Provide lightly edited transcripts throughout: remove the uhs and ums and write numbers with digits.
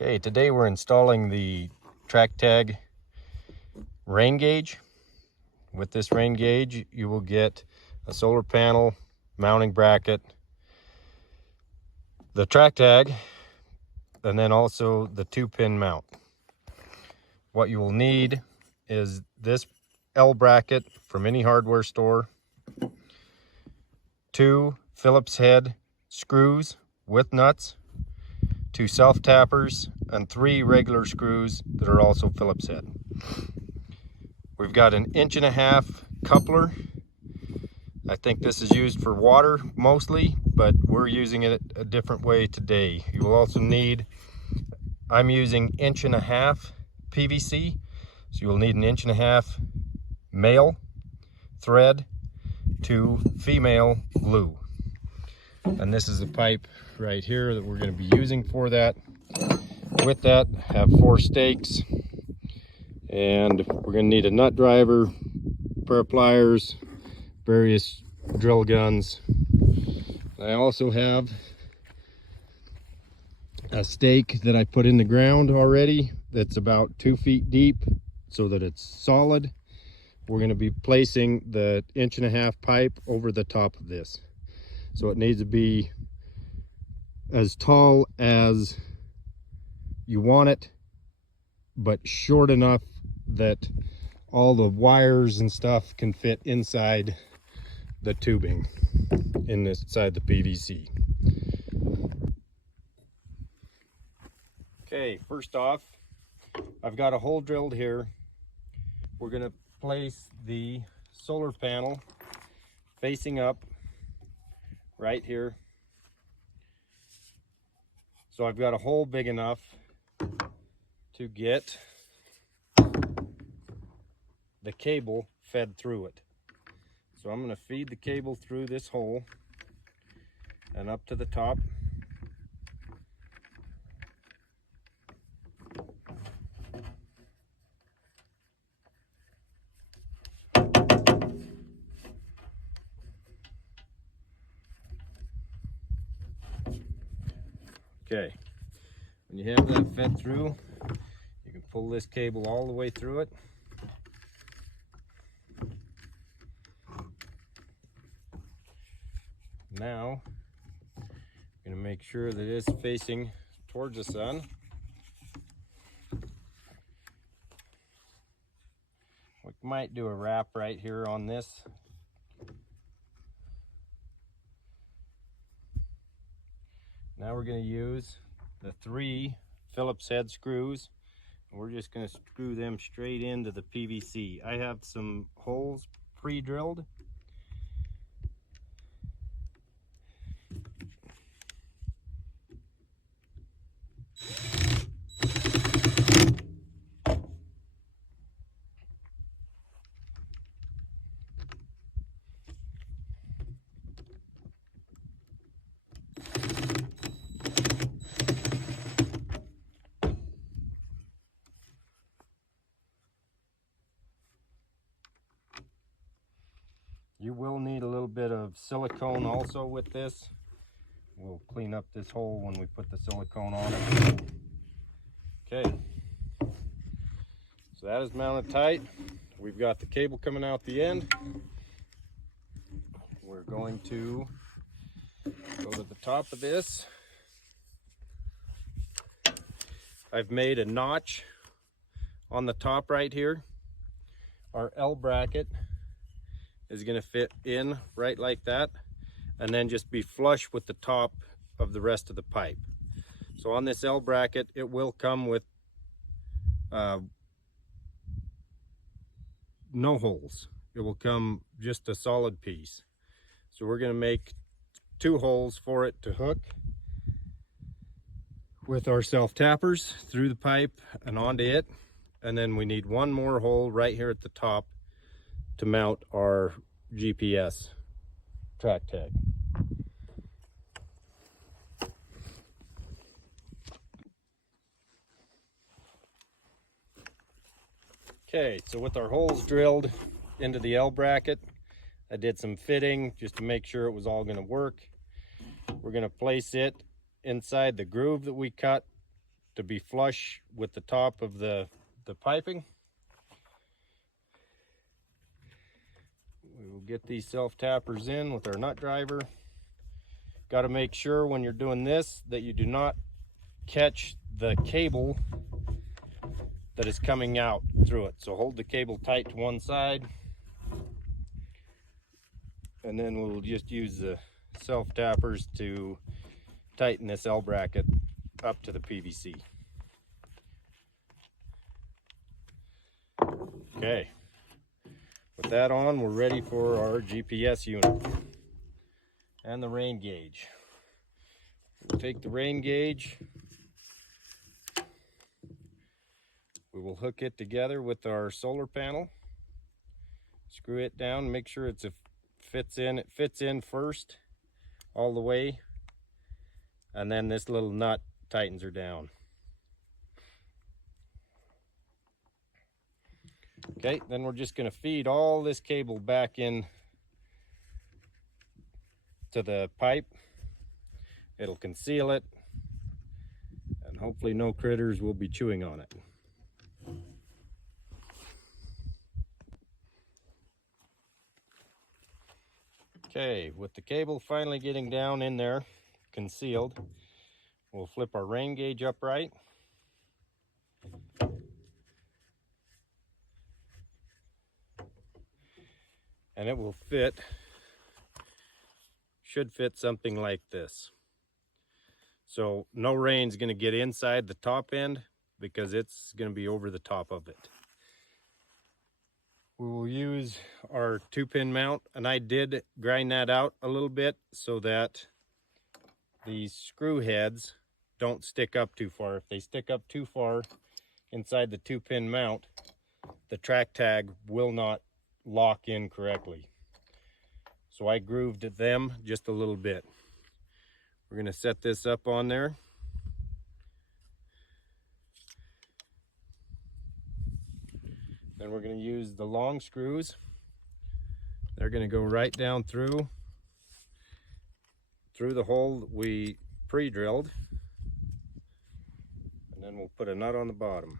Okay, today we're installing the track tag rain gauge. With this rain gauge, you will get a solar panel, mounting bracket, the track tag, and then also the 2-pin mount. What you will need is this L bracket from any hardware store, 2 Phillips head screws with nuts, 2 self tappers, and 3 regular screws that are also Phillips head. We've got an 1.5-inch coupler. I think this is used for water mostly, but we're using it a different way today. You will also need, I'm using 1.5 inch PVC, so you will need an 1.5 inch male thread to female glue. And this is the pipe right here that we're going to be using for that. With that, have 4 stakes, and we're going to need a nut driver, pair of pliers, various drill guns. I also have a stake that I put in the ground already that's about 2 feet deep so that it's solid. We're going to be placing the 1.5 inch pipe over the top of this. So it needs to be as tall as you want it, but short enough that all the wires and stuff can fit inside the tubing inside the PVC. Okay, first off, I've got a hole drilled here. We're going to place the solar panel facing up right here. So I've got a hole big enough to get the cable fed through it. So I'm going to feed the cable through this hole and up to the top. Okay, when you have that fed through, you can pull this cable all the way through it. Now, I'm going to make sure that it's facing towards the sun. We might do a wrap right here on this. Now we're going to use the 3 Phillips head screws. We're just going to screw them straight into the PVC. I have some holes pre-drilled. You will need a little bit of silicone also with this. We'll clean up this hole when we put the silicone on it. Okay, so that is mounted tight. We've got the cable coming out the end. We're going to go to the top of this. I've made a notch on the top right here. Our L bracket is going to fit in right like that, and then just be flush with the top of the rest of the pipe. So on this L bracket, it will come with no holes. It will come just a solid piece. So we're going to make 2 holes for it to hook with our self tappers through the pipe and onto it. And then we need 1 more hole right here at the top to mount our GPS track tag. Okay, so with our holes drilled into the L bracket, I did some fitting just to make sure it was all going to work. We're going to place it inside the groove that we cut to be flush with the top of the piping. We will get these self-tappers in with our nut driver. Got to make sure when you're doing this that you do not catch the cable that is coming out through it. So hold the cable tight to one side, and then we'll just use the self-tappers to tighten this L bracket up to the PVC. Okay, with that on, we're ready for our GPS unit and the rain gauge. We'll take the rain gauge, we will hook it together with our solar panel, screw it down, make sure it fits in first all the way, and then this little nut tightens her down. Okay, then we're just going to feed all this cable back in to the pipe. It'll conceal it, and hopefully no critters will be chewing on it. Okay, with the cable finally getting down in there, concealed, we'll flip our rain gauge upright. And it will should fit something like this. So no rain's going to get inside the top end because it's going to be over the top of it. We will use our 2-pin mount, and I did grind that out a little bit so that these screw heads don't stick up too far. If they stick up too far inside the 2-pin mount, the track tag will not lock in correctly. So I grooved them just a little bit. We're going to set this up on there. Then we're going to use the long screws. They're going to go right down through the hole that we pre-drilled. And then we'll put a nut on the bottom.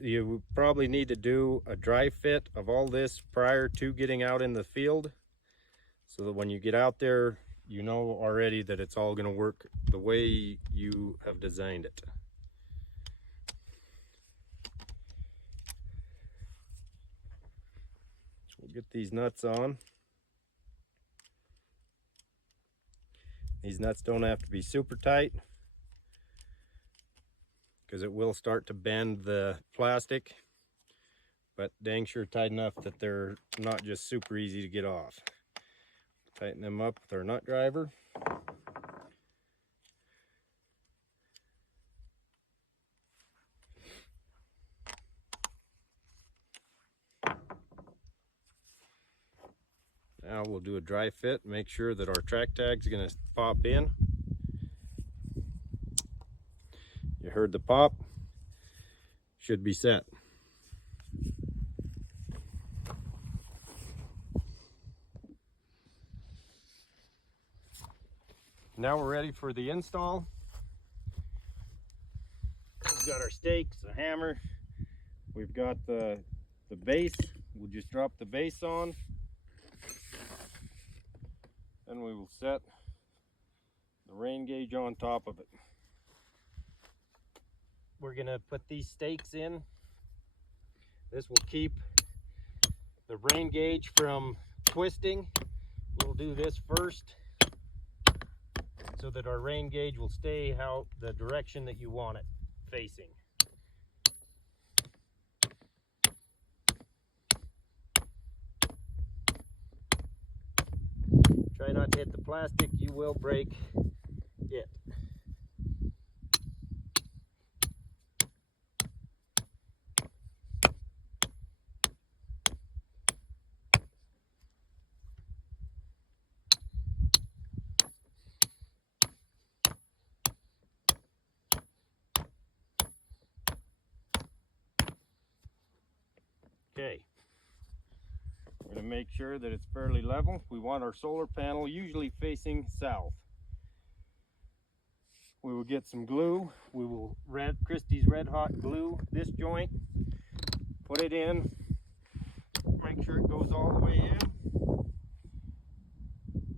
You probably need to do a dry fit of all this prior to getting out in the field, so that when you get out there, you know already that it's all going to work the way you have designed it. So we'll get these nuts on. These nuts don't have to be super tight, because it will start to bend the plastic, but dang sure tight enough that they're not just super easy to get off. Tighten them up with our nut driver. Now we'll do a dry fit, make sure that our track tag's gonna pop in. You heard the pop, should be set. Now we're ready for the install. We've got our stakes, a hammer, we've got the base. We'll just drop the base on, then we will set the rain gauge on top of it. We're going to put these stakes in. This will keep the rain gauge from twisting. We'll do this first so that our rain gauge will stay the direction that you want it facing. Try not to hit the plastic, you will break it. Okay, we're going to make sure that it's fairly level. We want our solar panel usually facing south. we will get some glue. We will Christie's Red Hot glue this joint, put it in, make sure it goes all the way in.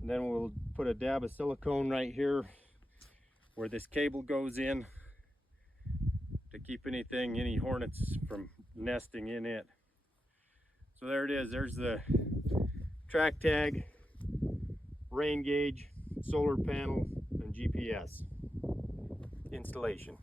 And then we'll put a dab of silicone right here where this cable goes in to keep any hornets from nesting in it. So there it is. There's the track tag, rain gauge, solar panel, and GPS installation.